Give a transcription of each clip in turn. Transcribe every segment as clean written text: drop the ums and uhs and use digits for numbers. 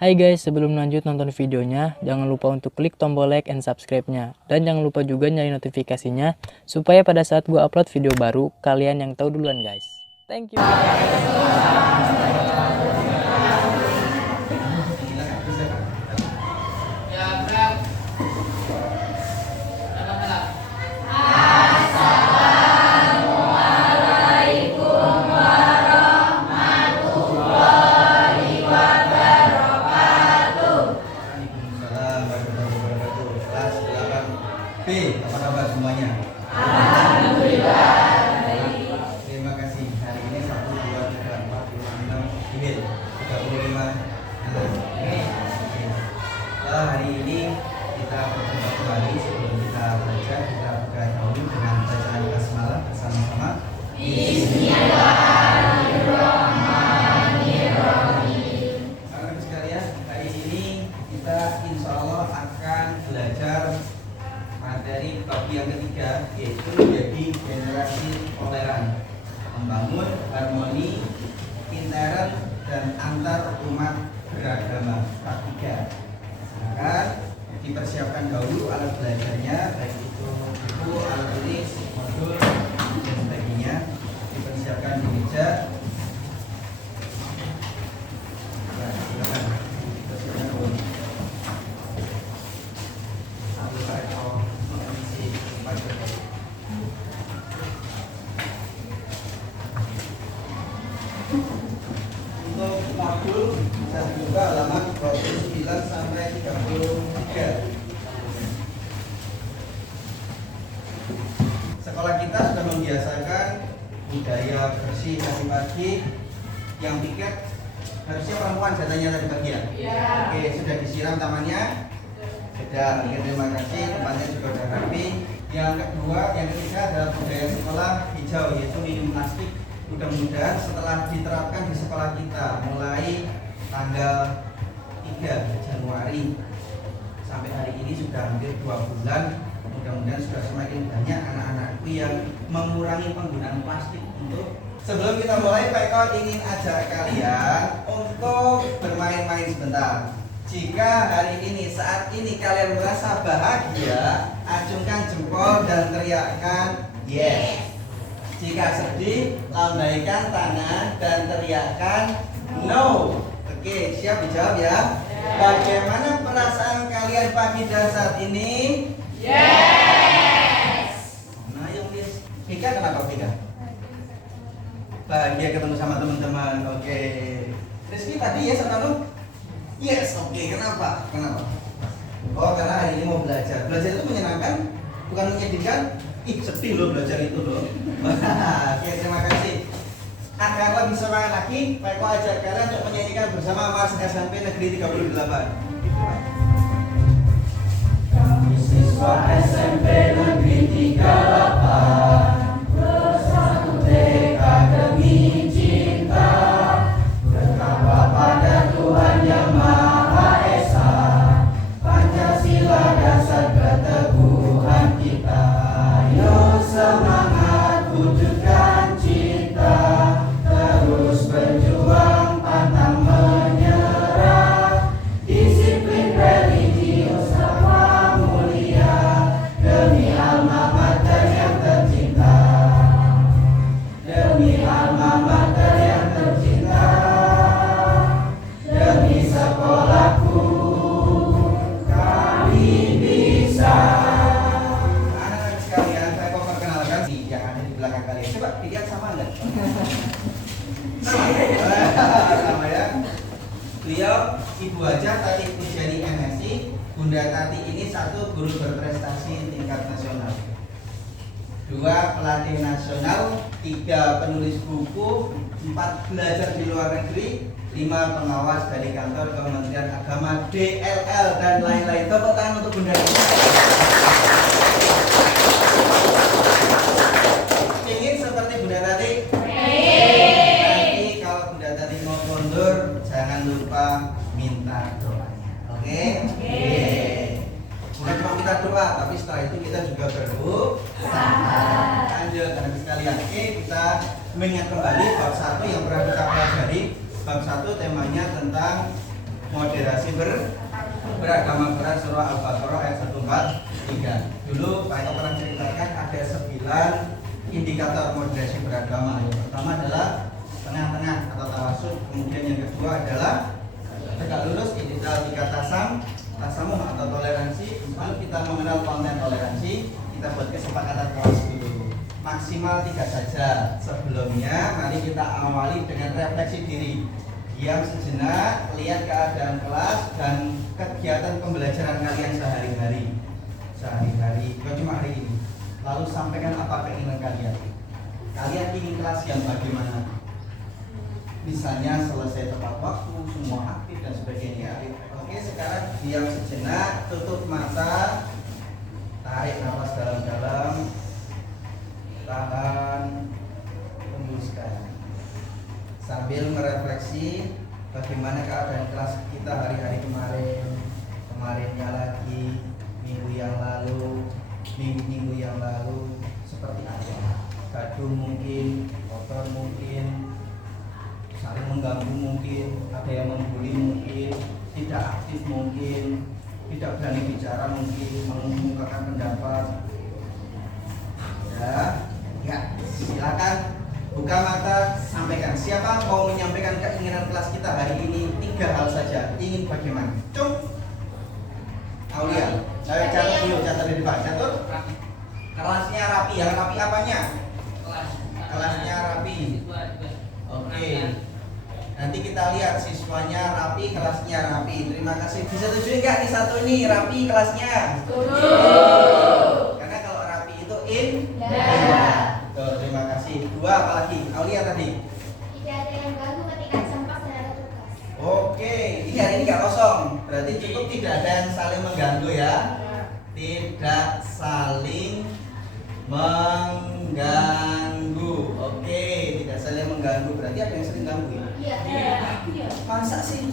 Hai guys, sebelum lanjut nonton videonya, jangan lupa untuk klik tombol like and subscribe-nya. Dan jangan lupa juga nyalain notifikasinya, supaya pada saat gue upload video baru, kalian yang tahu duluan guys. Thank you. Apa kabar semuanya? Alhamdulillah. Terima kasih. Hari ini 1, 2, 3, 4, 5, 6, 35. Hari ini kita berjumpa kembali. Sebelum kita belajar, kita buka dahulu dengan bacaan basmalah bersama-sama. Bismillahirrahmanirrahim. Anak sekalian, hari ini kita insya Allah akan belajar materi bab yang ketiga, yaitu menjadi generasi toleran, membangun harmoni intern dan antar umat beragama. Bab 3. Silakan dipersiapkan dahulu alat belajarnya, baik itu buku, alat tulis, modul dan sebagainya. Dipersiapkan di meja. Ya, silakan. Dipersiapkan dulu. Untuk modul bisa dibuka halaman 29 sampai 33. Sekolah kita sudah membiasakan budaya bersih tadi pagi. Yang piket harusnya perempuan katanya tadi pagi ya? Iya. Oke, sudah disiram tamannya? Sudah. Oke, terima kasih. Tempatnya juga sudah rapi. Yang kedua, yang ketiga adalah budaya sekolah hijau, yaitu minum plastik. Mudah-mudahan setelah diterapkan di sekolah kita mulai tanggal 3 Januari sampai hari ini sudah hampir 2 bulan. Mudah-mudahan sudah semakin banyak anak-anakku yang mengurangi penggunaan plastik. Untuk sebelum kita mulai, Pak Eko ingin ajak kalian untuk bermain-main sebentar. Jika hari ini, saat ini kalian merasa bahagia, acungkan jempol dan teriakkan yes. Jika sedih, lambaikan tangan dan teriakkan no. Oke, siap dijawab ya? Bagaimana perasaan kalian pagi dan saat ini? Yes. Nah, yang yes. Vika kenapa Vika? Bahagia ketemu sama teman-teman. Oke. Rizky tadi ya sama lu? Yes, oke. Kenapa? Kenapa? Oh, karena hari ini mau belajar. Belajar itu menyenangkan, bukan menyedihkan. Ih, sedih loh belajar itu loh. Oke, terima kasih. Agar lebih semangat lagi, Pak Eko ajak kalian untuk menyanyikan bersama Mas SMP Negeri 38. Kami siswa SMP Negeri 38 bersatu tekad demi cinta, bertakwa pada Tuhan Yang Maha Esa. Pancasila dasar keteguhan kita. Ayo semangat wujudkan cita, terus berjuang pantang menyerah. Disiplin religius sama mulia, demi alma mater yang tercinta. Demi alma mater yang tercinta, demi sekolahku kami bisa. Anak-anak sekalian, saya mau perkenalkan si yang ada di belakang kalian. Coba dilihat sama enggak? Sama ya. Beliau Ibu Haja Tati Pujiani MSI. Bunda Tati ini 1 guru berprestasi tingkat nasional, 2 pelatih nasional, 3 penulis buku, 4 belajar di luar negeri, 5 pengawas dari kantor Kementerian Agama, DLL dan lain-lain. Tepuk tangan untuk Bunda Tati. Ingin seperti Bunda Tati? Nanti kalau Bunda Tati mau mundur, jangan lupa minta doanya. Oke? Bukan cuma minta doa, tapi setelah itu kita juga berdoa. Lanjut, anak sekalian. Oke, kita mengingat kembali bab 1 yang pernah kita pelajari. Bab 1 temanya tentang moderasi beragama Quran surah Al-Baqarah ayat 143. Dulu Pak Eko pernah ceritakan ada 9 indikator moderasi beragama. Yang pertama adalah tengah-tengah atau tawasud, kemudian yang kedua adalah tegak lurus, tiga tasamuh atau toleransi. Lalu kita mengenal konten toleransi, kita buat kesepakatan kelas dulu. Maksimal 3 saja. Sebelumnya mari kita awali dengan refleksi diri. Diam sejenak, lihat keadaan kelas dan kegiatan pembelajaran kalian sehari-hari. Bukan cuma hari ini. Lalu sampaikan apa keinginan kalian. Kalian ingin kelas yang bagaimana? Misalnya selesai tepat waktu, semua aktif dan sebagainya. Oke, sekarang diam sejenak, tutup mata, tarik nafas dalam-dalam, tahan, hembuskan. Sambil merefleksi bagaimana keadaan kelas kita hari-hari kemarinnya lagi, minggu yang lalu, minggu yang lalu seperti apa? Gaduh mungkin, kotor mungkin, saling mengganggu mungkin, ada yang membuli mungkin, tidak aktif mungkin, tidak berani bicara mungkin, mengungkapkan pendapat. Ya, silakan buka mata, sampaikan. Siapa mau menyampaikan keinginan kelas kita hari ini? 3 hal saja. Ingin bagaimana? Cung, Aulia, saya catat di depan. Catur. Kelasnya rapi. Yang rapi apanya? Kelasnya rapi. Oke. Nanti kita lihat siswanya rapi, kelasnya rapi. Terima kasih. Bisa setuju nggak di satu ini rapi kelasnya? Setuju. Karena kalau rapi itu Tuh, terima kasih. 2 apalagi? Aulia tadi. Tidak ada yang ganggu ketika sampah dan ada tugas. Oke, ini hari ini nggak kosong. Berarti cukup tidak ada yang saling mengganggu ya. Tidak saling mengganggu. Oke, tidak saling mengganggu. Berarti ada yang sering ganggu ya? Iya. Masa sih?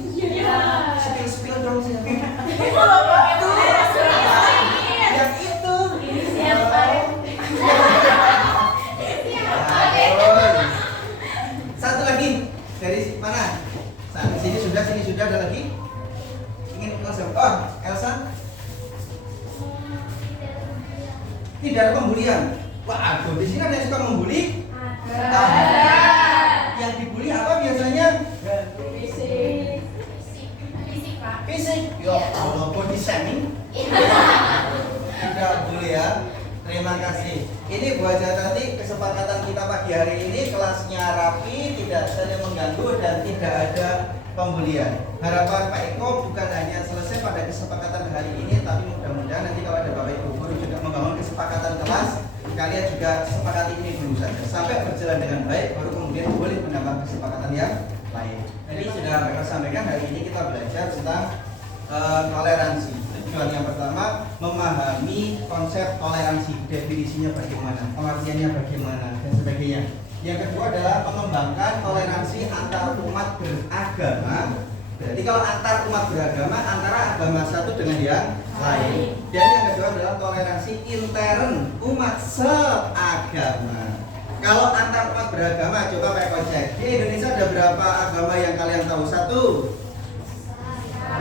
Spill dong sih. Yang itu. Satu lagi dari mana? Sini sudah ada lagi. Ingin kelas apa? Oh, Elsa. Tidak ada pembulian. Wah, aduh, di sini ada yang suka membuli? Ada. Yang dibully apa biasanya? Fisik, Pak. Fisik. Yo, kalau body shaming. Tidak boleh ya. Terima kasih. Ini buat nanti kesepakatan kita pagi hari ini, kelasnya rapi, tidak saling mengganggu dan tidak ada pembulian. Harapan Pak Eko bukan hanya selesai pada kesepakatan hari ini, tapi mudah-mudahan nanti kalau ada Bapak Ibu guru juga membangun kesepakatan kelas, kalian juga sepakati ini dulu saja sampai berjalan dengan baik, baru kemudian boleh menambah kesepakatan yang lain. Jadi sudah Pak Eko sampaikan, hari ini kita belajar tentang toleransi. Tujuan yang pertama memahami konsep toleransi, definisinya bagaimana, pengertiannya bagaimana dan sebagainya. Yang kedua adalah mengembangkan toleransi antar umat beragama. Berarti kalau antar umat beragama antara agama satu dengan yang lain. Dan yang kedua adalah toleransi intern umat seagama. Kalau antar umat beragama, coba Pak Eko cek. Di Indonesia ada berapa agama yang kalian tahu? 1,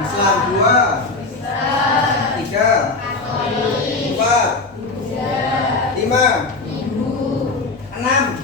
Islam. 2, 3, 4, 5, 6.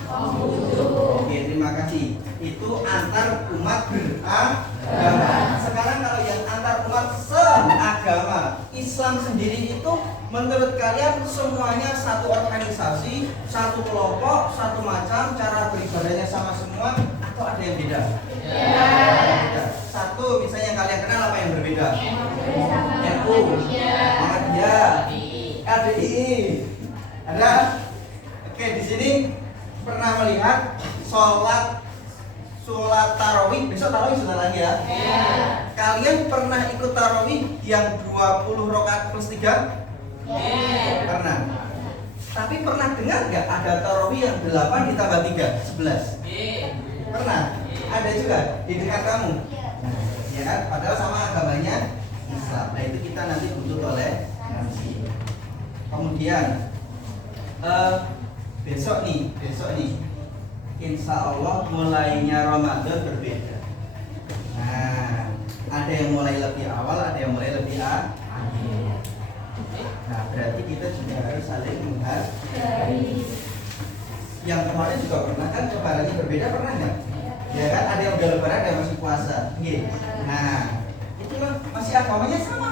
Oke, terima kasih. Itu antar umat beragama. Sekarang kalau yang antar umat seagama, Islam sendiri itu menurut kalian semuanya satu organisasi, satu kelompok, satu macam, cara beribadahnya sama semua, atau ada yang beda? Beda. Satu misalnya yang kalian kenal apa yang berbeda? NU, Muhammadiyah, KDI. Ada? Oke, di sini pernah melihat sholat tarawih. Besok tarawih sudah lagi ya? Kalian pernah ikut tarawih yang 20 rakaat plus 3? Pernah. Tapi pernah dengar nggak ada tarawih yang 8 ditambah 3? 11? Pernah? Ada juga di dekat kamu? Ya kan? Padahal sama agamanya Islam. Nah itu kita nanti butuh toleransi. Kemudian besok nih insya Allah mulainya Ramadan berbeda. Nah, ada Ada yang mulai lebih awal, ada yang mulai lebih akhir. Nah, berarti kita juga harus saling menghargai. Yang kemarin juga pernah kan lebarannya berbeda, pernah nggak? Ya kan, ada yang udah lebaran, ada yang masih puasa. Gitu. Nah, itu kan masih agamanya sama.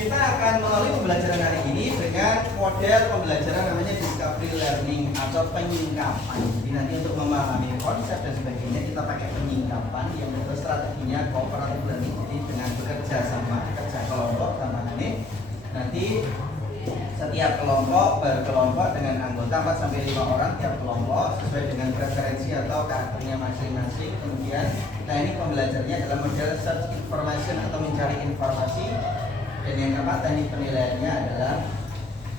Kita akan melalui pembelajaran hari ini dengan model pembelajaran namanya discovery learning atau penyingkapan. Jadi nanti untuk memahami konsep dan sebagainya kita pakai penyingkapan yang itu strateginya cooperative learning. Jadi dengan bekerja sama, bekerja kelompok tantangannya nanti setiap kelompok berkelompok dengan anggota 4 sampai 5 orang tiap kelompok sesuai dengan preferensi atau karakternya masing-masing. Kemudian teknik pembelajarannya adalah model search information atau mencari informasi. Dan yang keempat, teknik penilaiannya adalah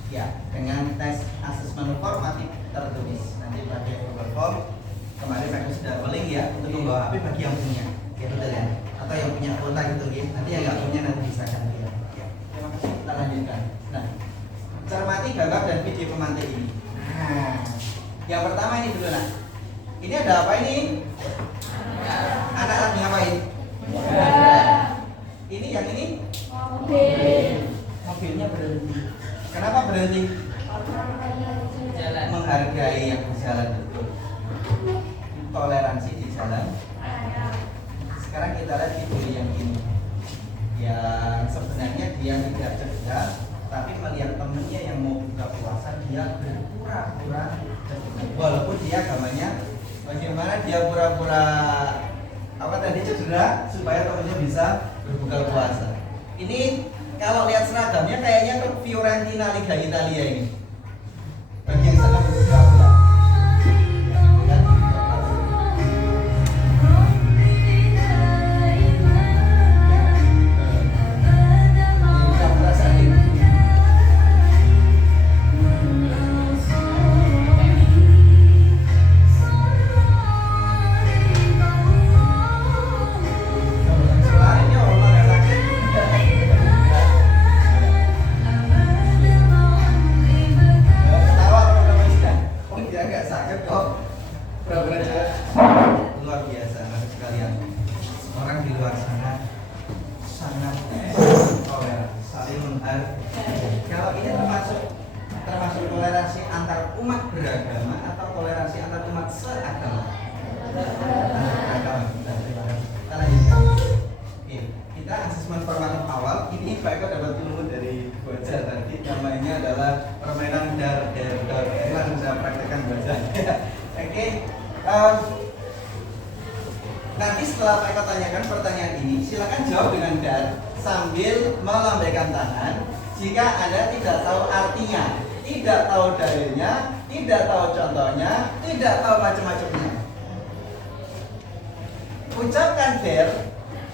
ya dengan tes asesmen formatif tertulis. Nanti pakai Google Form. Kemarin Pak sudah rolling ya untuk membawa HP bagi yang punya, gitu ya. Atau yang punya kuota gitu ya. Nanti yang nggak punya nanti bisa ganti ya. Terima kasih. Kita lanjutkan. Nah, cermati gambar dan video pemantik ini. Nah, yang pertama ini dulu lah. Ini ada apa ini? Anak lagi ngapain? Ini yang ini? Mobilnya berhenti. Kenapa berhenti? Menghargai yang berjalan betul. Toleransi di jalan. Sekarang kita lihat video yang ini. Yang sebenarnya dia tidak cerdas, tapi melihat temennya yang mau buka puasa dia berpura-pura cerdas. Walaupun dia agamanya bagaimana dia pura-pura apa tadi cedera supaya temennya bisa berbuka puasa. Ini kalau lihat seragamnya kayaknya ke Fiorentina Liga Italia ini. Bagi yang sangat berpura-pura. Luar biasa, maksud sekalian. Orang di luar sana sangat toleransi, saling menghargai. Kalau ini termasuk toleransi antar umat beragama atau toleransi antar umat seagama? Beragama. Kita lanjutkan. Oke, kita asesmen formatif awal. Ini Pak Eko dapat ilmu dari Bocah tadi. Namanya adalah permainan dar. Ini langsung saya praktekkan Bocah. Oke. Nanti setelah Pak Eko tanyakan pertanyaan ini, silakan jawab dengan dar sambil melambaikan tangan. Jika Anda tidak tahu artinya, tidak tahu dalilnya, tidak tahu contohnya, tidak tahu macam-macamnya, ucapkan der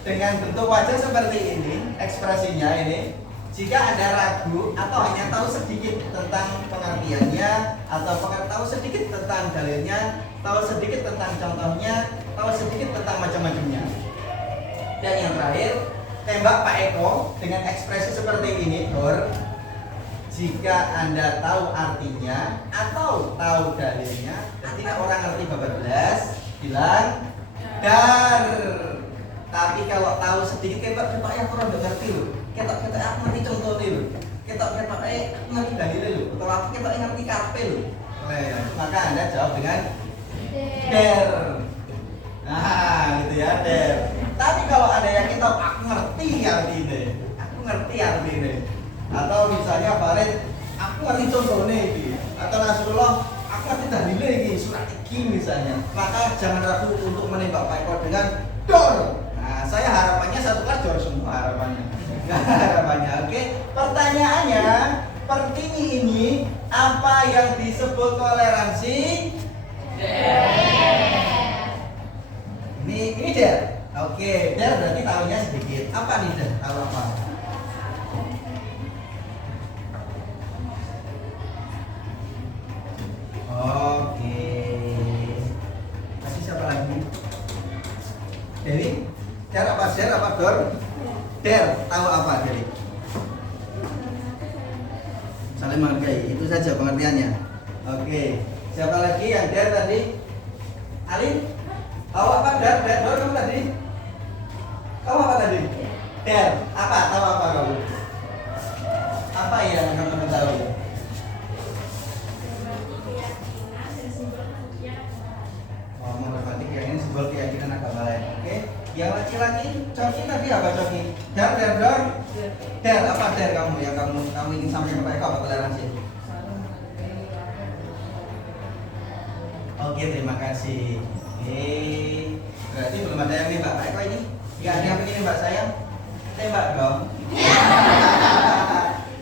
dengan bentuk wajah seperti ini, ekspresinya ini. Jika Anda ragu atau hanya tahu sedikit tentang pengertiannya, atau tahu sedikit tentang dalilnya, tahu sedikit tentang contohnya, tahu sedikit tentang macam-macamnya. Dan yang terakhir, tembak Pak Eko dengan ekspresi seperti ini, Dor. Jika Anda tahu artinya atau tahu dalilnya, ketika orang ngerti babat belas, bilang dar. Tapi kalau tahu sedikit, kayak Pak yang kurang ngerti loh. Ketok aku ngerti contohnya loh. Ketok aku ngerti dalilnya loh. Atau aku ngerti karpe loh. Maka Anda jawab dengan der. Nah, gitu ya, der. Tapi kalau ada yang kita aku ngerti artinya. Aku ngerti artinya. Atau misalnya Farid, aku ngerti contohnya ini. Atau Nasrullah, aku ngerti dalilnya ini, surat iki misalnya. Maka jangan ragu untuk menembak Pak Eko dengan dor. Nah, saya harapannya satu kelas dor semua harapannya. Harapannya, oke. Pertanyaannya, Pertini ini apa yang disebut toleransi? Ini der. Oke, der berarti tahunya sedikit. Apa nih der? Tahu apa? Oke. Masih siapa lagi? Dewi? Der apa? Der apa? Dor? Der. Tahu apa Dewi? Saling menghargai. Itu saja pengertiannya. Oke. Siapa lagi yang der tadi? Alin? Tahu apa der? Der kamu tadi? Kamu apa tadi? Der. Apa? Tahu apa kamu? Apa yang kamu tahu? Oh, menghormati keyakinan simbol keyakinan agama lain. Oke. Yang laki-laki coki tadi apa coki? Der. Der apa der kamu yang kamu ingin sampaikan kepada apa toleransi? Oke, terima kasih. Berarti belum ada yang nembak Pak Eko ini? Nggak ada yang ingin nembak saya? Tembak dong.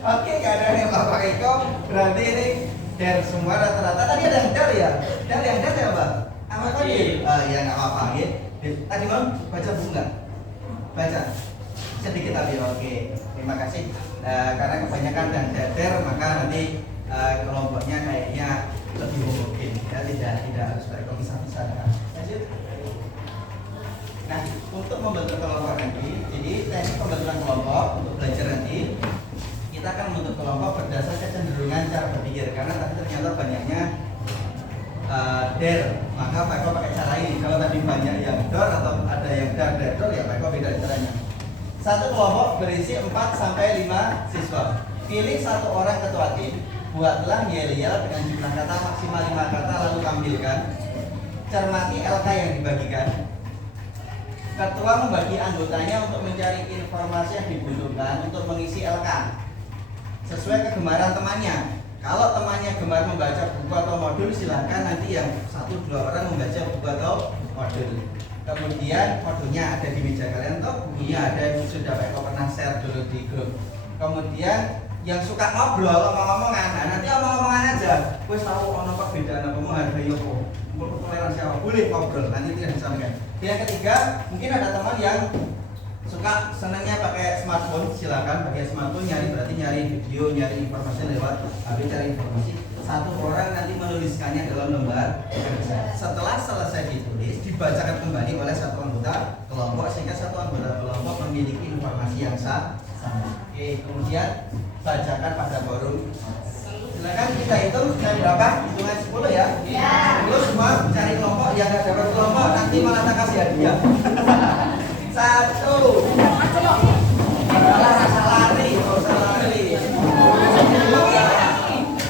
Oke, nggak ada yang nembak Pak Eko. Berarti ini der semua rata-rata. Tadi ada yang der ya? Der yang der ya Pak? Apa tadi? Ya nggak apa-apa ya. Tadi mau baca buku nggak? Baca sedikit tapi oke. Terima kasih. Karena kebanyakan dan der maka nanti kelompoknya kayaknya lebih homogen ya, tidak harus berkomisah-misah. Lanjut. Nah, untuk membentuk kelompok nanti, jadi teknik pembentukan kelompok untuk belajar nanti kita akan membentuk kelompok berdasarkan kecenderungan cara berpikir karena tadi ternyata banyaknya der, maka Pak Eko pakai cara ini. Kalau tadi banyak yang dor atau ada yang dar dor ya Pak Eko beda caranya. Satu kelompok berisi 4 sampai 5 siswa. Pilih satu orang ketua tim. Buatlah yel-yel dengan jumlah kata maksimal 5 kata lalu tampilkan. Cermati LK yang dibagikan. Ketua membagi anggotanya untuk mencari informasi yang dibutuhkan untuk mengisi LK sesuai kegemaran temannya. Kalau temannya gemar membaca buku atau modul, silahkan nanti yang 1-2 orang membaca buku atau modul. Kemudian modulnya ada di meja kalian atau bukunya ada yang sudah Pak Eko pernah share dulu di grup. Kemudian yang suka ngobrol, omong-omongan, nah nanti omong-omongan aja. Wes tahu ono perbedaan apa menghargai apa, toleransi apa, boleh ngobrol, nanti tidak disampaikan. Yang ketiga, mungkin ada teman yang suka senangnya pakai smartphone, silakan pakai smartphone berarti nyari video, nyari informasi lewat HP, cari informasi. Satu orang nanti menuliskannya dalam lembar kerja. Setelah selesai ditulis, dibacakan kembali oleh satu anggota kelompok sehingga satu anggota kelompok memiliki informasi yang sama. Oke, kemudian bacakan pada forum. Silakan kita hitung dari berapa? Hitungan 10 ya. Iya. Terus semua cari kelompok yang ada dapat kelompok nanti malah tak kasih hadiah. 1. Rasa lari, rasa lari.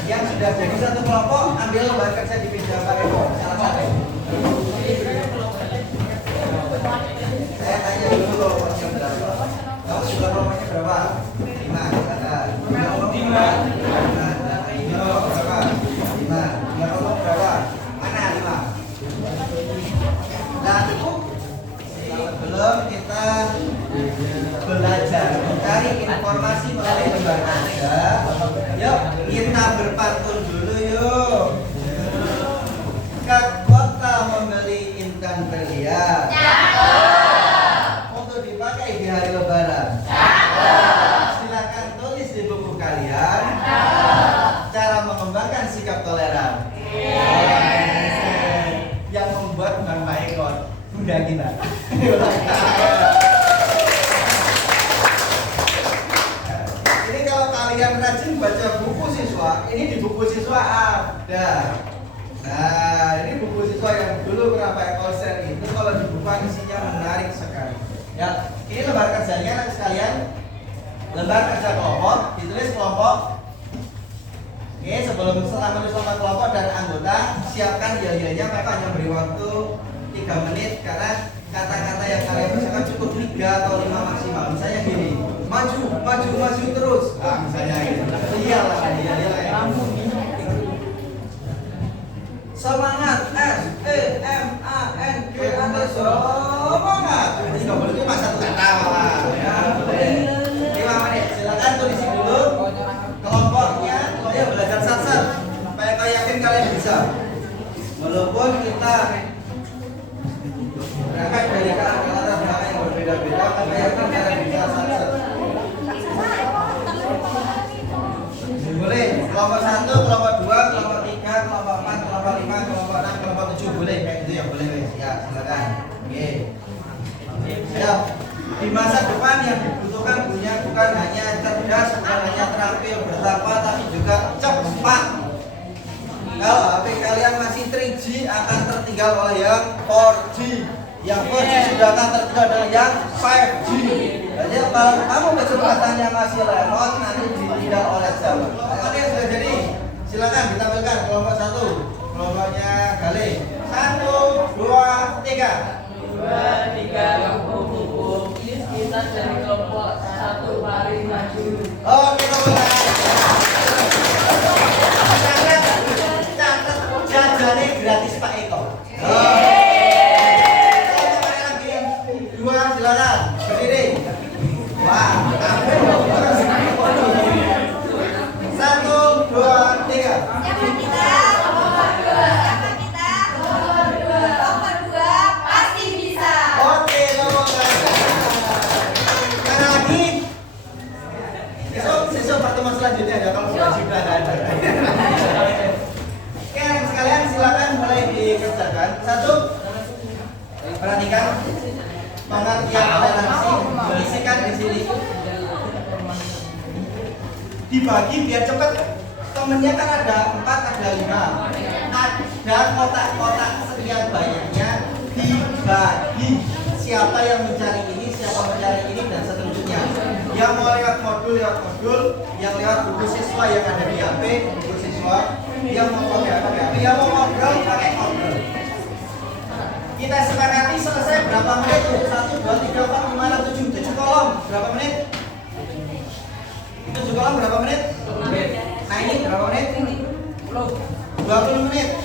Yang sudah jadi satu kelompok ambil lembar kerja di meja Pak Eko. Salah satu. Saya tanya dulu kelompoknya berapa. Kamu sudah kelompoknya berapa? 5. Silakan. 5. Berapa? 5. Kelompok berapa? Mana 5? Nah, sebelum kita belajar mencari informasi melalui lembar kerja, yuk kita berpantun dulu yuk. Ke kota membeli intan berlian. Untuk dipakai di hari lebaran. Silakan tulis di buku kalian. Cara mengembangkan sikap toleran. Yang membuat bukan Pak Eko, Bunda kita. Ini kalau kalian rajin baca buku siswa, ini di buku siswa ada. Nah, ini buku siswa yang dulu pernah Pak Eko share itu kalau dibuka isinya menarik sekali. Ya, ini lembar kerjanya nanti sekalian. Lembar kerja kelompok, ditulis kelompok. Oke, sebelum setelah menulis lembar kelompok dan anggota, siapkan yel-yelnya. Pak Eko hanya beri waktu 3 menit karena kata-kata yang kalian bacakan cukup 3 atau 5 maksimal. Misalnya gini, maju terus. Nah, misalnya gitu. Iyalah, semangat, SEMANG atau semangat. Ini nggak boleh cuma satu kata malah. Ya, boleh. 5 menit. Silakan tulis dulu kelompoknya. Ya belajar sat-sat. Pak Eko yakin kalian bisa. Walaupun kita berangkat dari latar belakang yang berbeda-beda, tapi yakin kalian bisa sat-sat. Boleh. Kelompok 1, kelompok 2, kelompok 3, kelompok 4, kelompok 5, kelompok 6, kelompok 7 boleh. Kayak gitu ya boleh guys. Ya silakan. Oke. Siap. Di masa depan yang dibutuhkan bukan hanya cerdas, bukan hanya terampil bertakwa, tapi juga cepat. Kalau HP kalian masih 3G akan tertinggal oleh yang 4G. Yang 4G sudah akan tertinggal dengan yang 5G. Jadi kalau kamu kecepatannya masih lemot, nanti ditinggal oleh zaman. Oke, sudah jadi. Silakan ditampilkan kelompok 1. Kelompoknya Galih. 1, 2, 3. 2, 3, kupu-kupu. Kita dari kelompok 1 mari maju. Oke, kelompok. Catat jajannya gratis Pak Eko. Dua, silakan berdiri. Wah, 1, 2, 3. Siapa kita? Nomor 2. Siapa kita? Nomor 2. Nomor 2 pasti bisa. Oke, nomor 2. Mana lagi? Besok pertemuan selanjutnya ada kalau sudah ada. Oke, sekalian silakan mulai dikerjakan. 1. Perhatikan pengertian toleransi, isikan di sini. Dibagi biar cepat. Temennya kan ada 4, ada 5. Ada kotak-kotak sekian banyaknya, dibagi. Siapa yang mencari ini, siapa mencari ini, dan seterusnya. Yang mau lewat modul, yang lewat buku siswa yang ada di HP, buku siswa. Yang mau pakai HP, yang mau ngobrol, pakai ngobrol. Kita sepakati selesai berapa menit? 1, 2, 3, 4, 5, 6, 7, 7 kolom. Berapa menit? 7 kolom berapa menit? Nah ini berapa menit? 20 menit.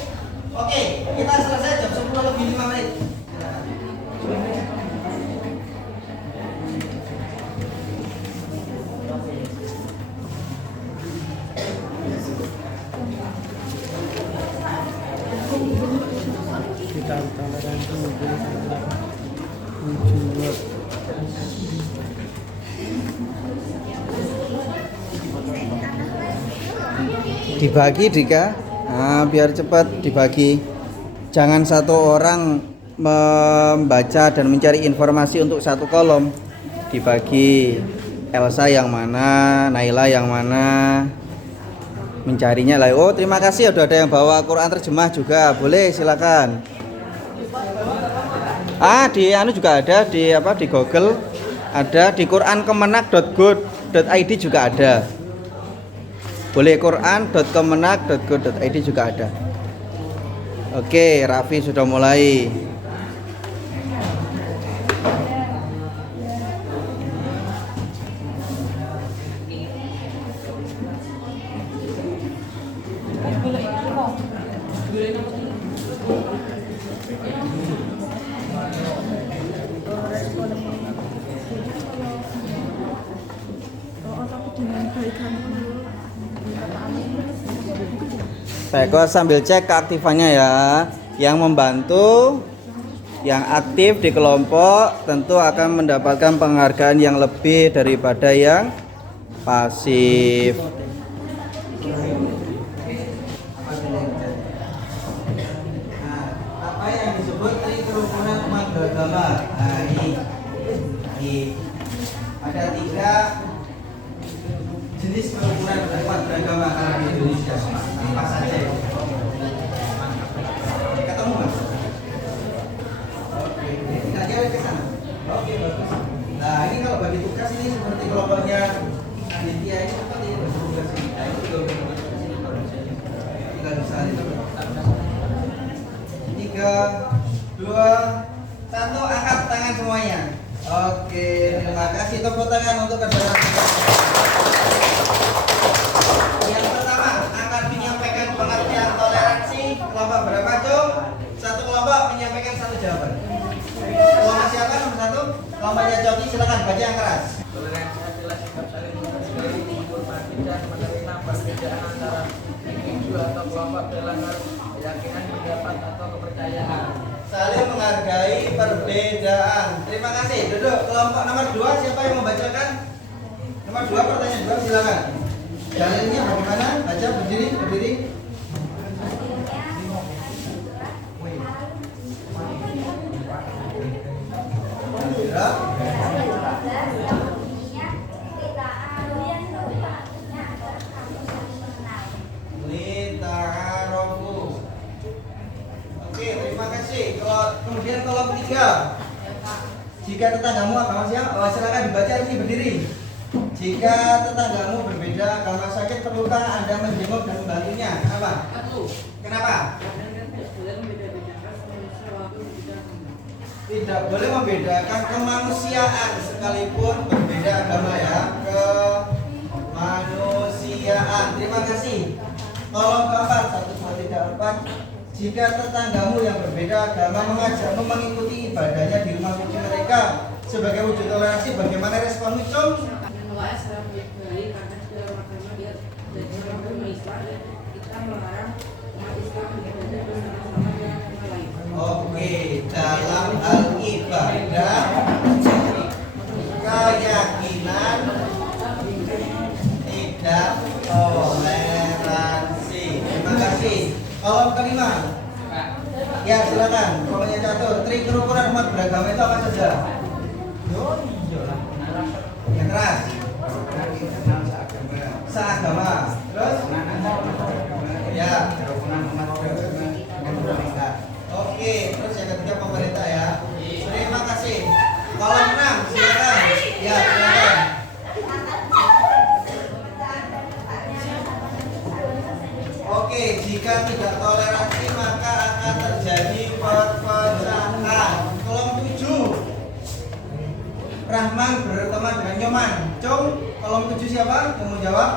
Oke, kita selesai jam 10 lebih 5 menit. Kita toleransi Dibagi Dika, nah, biar cepat dibagi. Jangan satu orang membaca dan mencari informasi untuk satu kolom. Dibagi. Elsa yang mana, Naila yang mana, mencarinya lah. Oh, terima kasih udah ada yang bawa Quran terjemah juga. Boleh, silakan. Di anu juga ada di di Google. Ada di qurankemenak.go.id juga ada. Boleh quran.kemenak.go.id juga ada. Oke, Raffi sudah mulai. Baik, sambil cek keaktifannya ya. Yang membantu, yang aktif di kelompok tentu akan mendapatkan penghargaan yang lebih daripada yang pasif. Apa yang disebut kerukunan umat beragama? Nah, ini ada 3 jenis kerukunan umat beragama di Indonesia. Apa saja? Ketemu nggak? Oke, tinggal jalan ke sana. Oke, bagus. Nah, ini kalau bagi tugas ini seperti kelompoknya Aditya ini seperti ini tugas ini. Nah, itu juga tugas ini tinggal disalin. 3, 2, 1, angkat tangan semuanya. Oke, terima kasih. Tepuk tangan untuk kerja. Yang pertama akan menyampaikan pengertian toleransi. Kelompok berapa, Cung? Satu kelompok menyampaikan 1 jawaban. Kelompok siapa nomor 1? Kelompoknya Coki, silakan baca yang keras. Toleransi adalah sikap saling menghargai, menghormati dan menerima perbedaan antara individu atau kelompok dalam keyakinan, pendapat atau kepercayaan. Saling menghargai perbedaan. Terima kasih. Duduk. Kelompok nomor 2 siapa yang membacakan? Nomor 2 pertanyaan 2 silakan. Dalilnya bagaimana? Baca berdiri. Oke, terima kasih. Kemudian kolom 3. Jika tetanggamu agama siapa? Oh, silakan dibaca ini berdiri. Jika tetanggamu berbeda agama sakit, perlukah Anda menjenguk dan membantunya? Kenapa? Kenapa? Tidak boleh membedakan kemanusiaan sekalipun berbeda agama ya. Kemanusiaan. Terima kasih. Kolom keempat 1, 2, 3, 4. Jika tetanggamu yang berbeda agama mengajakmu mengikuti ibadahnya di rumah suci mereka sebagai wujud toleransi, bagaimana responmu, Cung? Menolak secara baik-baik karena dalam agama dia dan dalam agama Islam kita melarang umat Islam beribadah bersama-sama dengan agama lain. Oke, dalam hal ibadah, keyakinan, tidak toleransi. Terima kasih. Kolom kelima. Ya silakan. Kolomnya catur. Tri kerukunan umat beragama itu apa saja? Yang keras. Seagama. Terus? Ya. Kerukunan umat beragama dan pemerintah. Oke. Terus yang ketiga pemerintah ya. Terima kasih. Kolom 6. Silakan. Ya silakan. Oke, jika tidak toleransi maka akan terjadi perpecahan. Kolom 7. Rahman berteman dengan Nyoman. Cung, kolom 7 siapa? Yang mau jawab?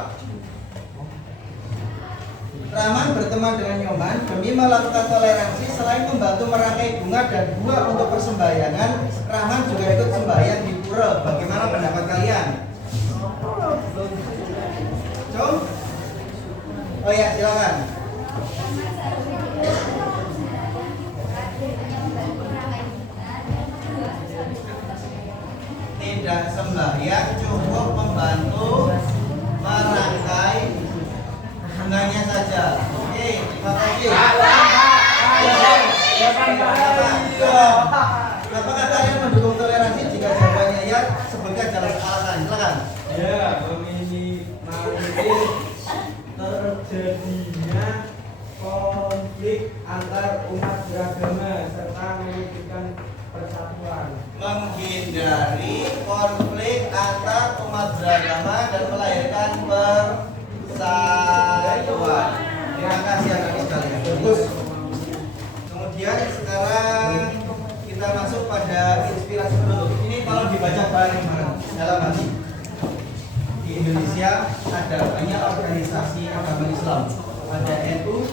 Rahman berteman dengan Nyoman demi melakukan toleransi. Selain membantu merangkai bunga dan buah untuk persembahyangan, Rahman juga ikut sembahyang di pura. Bagaimana pendapat kalian? Cung? Oh ya, silakan. Tidak sembahyang, cukup membantu merangkai bunganya saja. Oke, terima kasih. Apakah kalian mendukung toleransi? Jika jawabannya ya, sebutkan jalan alasan. Silakan. Ya, meminimalisir terjadinya konflik antar umat beragama serta mewujudkan persatuan. Menghindari konflik antar umat beragama dan melahirkan persatuan. Terima kasih anak sekalian. Bagus. Kemudian sekarang kita masuk pada inspirasi penutup. Ini kalau dibaca bareng-bareng dalam hati. Di Indonesia ada banyak organisasi agama Islam. Ada NU,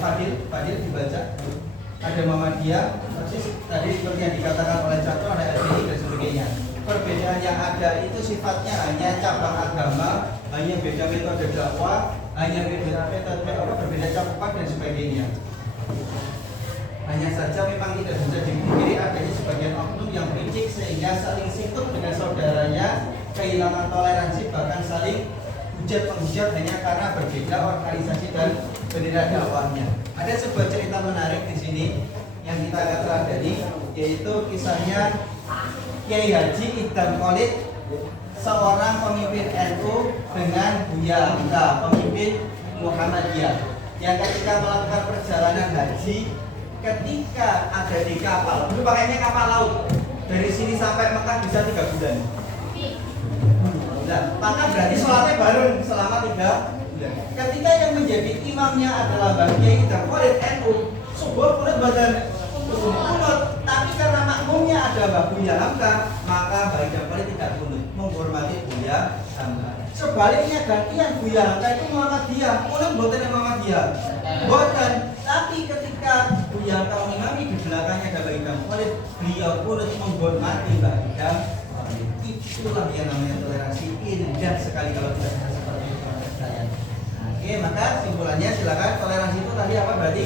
Fadil dibaca. Ada Muhammadiyah, persis tadi seperti yang dikatakan oleh Catur, ada LDI dan sebagainya. Perbedaan yang ada itu sifatnya hanya cabang agama, hanya beda metode dakwah, hanya beda metode berbeda cakupan dan sebagainya. Hanya saja memang tidak bisa dipungkiri adanya sebagian oknum yang bericik sehingga saling sikut dengan saudaranya, kehilangan toleransi, bahkan saling hujat-menghujat hanya karena berbeda organisasi dan bendera dakwahnya. Ada sebuah cerita menarik di sini yang kita akan pelajari, yaitu kisahnya Kiai Haji Idham Khalid, seorang pemimpin NU dengan Buya Hamka, pemimpin Muhammadiyah, yang ketika melakukan perjalanan haji, ketika ada di kapal, dulu pakainya kapal laut, dari sini sampai Mekah bisa 3 bulan. Nah, maka berarti sholatnya bareng selama 3 bulan. Ketika yang menjadi imamnya adalah Mbah Kiai Idham Khalid NU, sebuah kunut badan kunut, tapi karena makmumnya ada Mbah Buya Hamka, maka Mbah Idham Khalid tidak kunut, menghormati Buya Hamka. Sebaliknya gantian Buya Hamka itu Muhammadiyah, kunut mboten Muhammadiyah. Mboten, tapi ketika Buya Hamka mengimami di belakangnya ada Mbah Idham Khalid, beliau kunut menghormati Mbah Idham. Itulah yang namanya toleransi. Indah sekali kalau kita bisa seperti itu, sekalian. Oke, maka simpulannya silakan. Toleransi itu tadi apa berarti?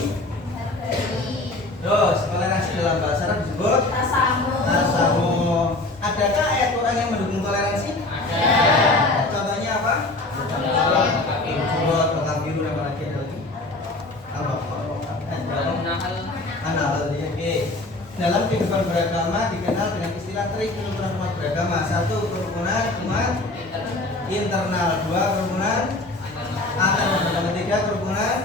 Terus toleransi dalam bahasa Arab disebut tasamu. Adakah ayat Quran yang mendukung toleransi? Ada. Contohnya apa? Surat Al-Kafiru dan lagi ada lagi. An-Nahl. Oke. Dalam kehidupan beragama dikenal dengan istilah trik kerukunan umat beragama. 1. Kerukunan umat internal. 2. Kerukunan antar beragama. 3. Kerukunan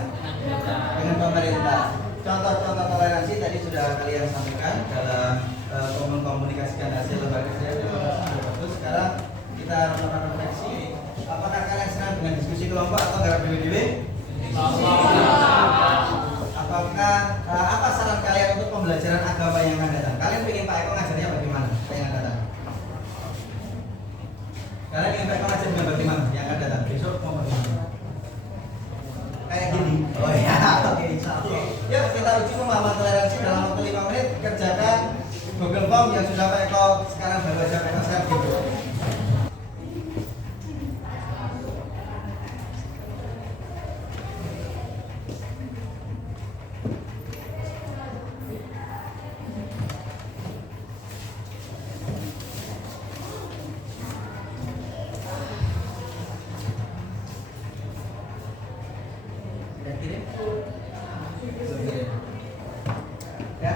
dengan pemerintah. Contoh-contoh toleransi tadi sudah kalian sampaikan dalam komunikasikan hasil lembaga saya sudah bagus. Sekarang kita melakukan refleksi. Apakah kalian senang dengan diskusi kelompok atau garap dewe-dewe? Apakah apa saran kalian untuk pembelajaran agama yang akan datang? Kalian ingin Pak Eko ngajarnya bagaimana yang akan datang? Kalian ingin Pak Eko ngajarnya bagaimana yang akan datang? Besok mau bagaimana? Kayak gini. Oh ya, oke, oke. Yuk kita uji pemahaman toleransi dalam waktu 5 menit. Kerjakan Google Form yang sudah Pak Eko sekarang baru aja Pak Eko share gitu. Sudah kirim? Belum kirim. Ya?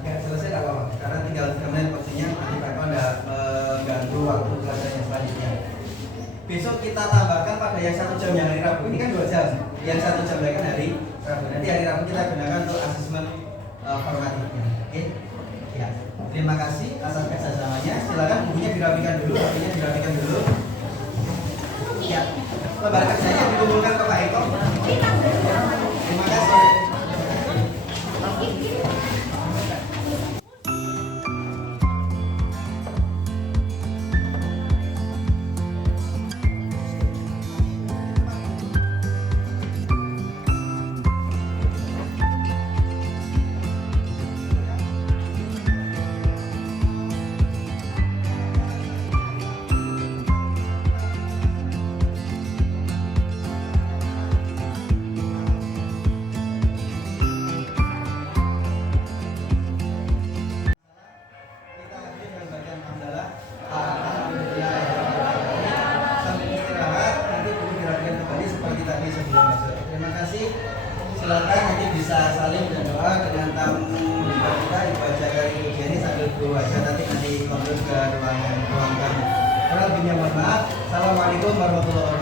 Ya selesai nggak apa-apa. Karena tinggal 3 menit posisinya. Nanti Pak Eko nggak mengganggu waktu pelajaran selanjutnya. Besok kita tambahkan pada yang 1 jam yang hari Rabu. Ini kan 2 jam. Yang 1 jam lagi kan hari Rabu. Nanti hari Rabu kita gunakan untuk asesmen formatifnya. Oke? Ya. Terima kasih atas kerjasamanya. Silakan bukunya dirapikan dulu. Bukunya dirapikan dulu. Ya. Lembar kerjanya dikumpulkan ke Pak Eko. Terima kasih. Kita akhiri dengan bagian hamdalah. Alhamdulillah. Sambil istirahat, nanti dulu dirapikan kembali seperti tadi sebelum masuk. Terima kasih. Silakan nanti bisa saling berdoa dengan tamu kita Ibu Acara Ibu Jenny sambil berdoa aja nanti kondur ke ruang tamu. Kurang lebihnya mohon maaf. Assalamualaikum warahmatullahi wabarakatuh.